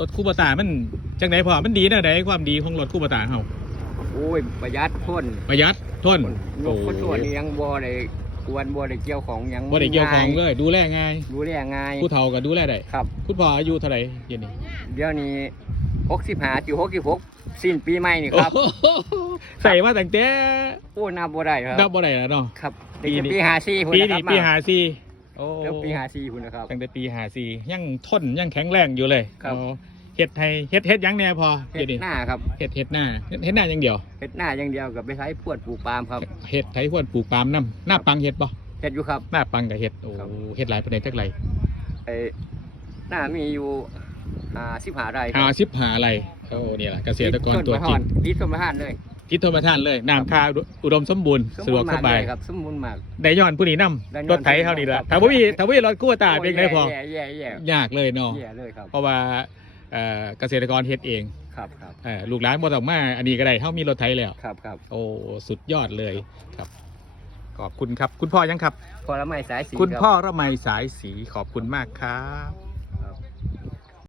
รถคูปตามันจังไดพอมันดีนะไดความดีของรถคูปตาเฮาโอ้ยประหยัดทนประหยัดทนนโอ้กคนส่วนนี้ยังบ่ได้กวนบ่ได้เกี่ยวของหยังบ่ได้เกี่ยวของเลยดูแลง่าย ดูแลง่ายผู้เฒ่าก็ดูแลได้ครับคุณพ่ออายุเท่าไหร่เดี๋ยวนี้เดี๋ยวนี้65อยู่66สิ้นปีใหม่นี่ครับโอ้โหใส่มาตั้งแต่โอ้นับบ่ได้ครับนับบ่ได้แล้วเนาะครับปีปีนี้ปี54พุ่นปีนะครันี้บปีมาหาซี โอ้แล้วปี54พุ่นนะครับ ตั้งแต่ปีหาซียังทนยังแข็งแรงอยู่เลยครับอ๋อเฮ็ดให้เฮ็ดเฮ็ดหยังแน่พอเฮ็เดี๋ดยวนี้หน้าครับเฮ็ดเฮ็ดหน้าเฮ็ดเฮ็ดหน้าอย่างเดียวเฮ็ดหน้าอย่างเดียวกับไปใช้พวดปลูกปาล์มครับเฮ็ดไถพวนปลูกปาล์มน้ำหน้าปังเฮ็ดบ่เฮ็ดอยู่ครับ หน้าปังกับเฮ็ดโอ้ครับ เฮ็ดหลายประเด็นจักไรไอ้หน้ามีอยู่อ่า15ไร่คหารับสิบหาอะไรโอ้เนี่ยแหละเกษตรกรต้นตัวมะจริฮางนดิสต้นมะฮานเลย ทิศธรรมทานเลยน้ำคาอุดมสมบูรณ์สะดวกสบายมเลยครับสมบูรณ์มากได้ย้อนผู้นี้นํได้ย้อนรถไถเท่านี้ละครับถ้าบ่มีถ้าบ่มีรถกู้ตาเป็นไงพอแย่แย่แย่ยากเลยเนาะแย่เลยครับเพราะว่าเอ่อเกษตรกรเฮ็ดเองครับครับเอ่อลูกหลานบ่ต้องมาอันนี้ก็ได้เฮามีรถไถแล้วครับครับโอ้สุดยอดเลยครับขอบคุณครับ คุณพ่อยังครับพอละไม้สายสีคุณรับพ่อระไมสายสีขอบคุณมากครับ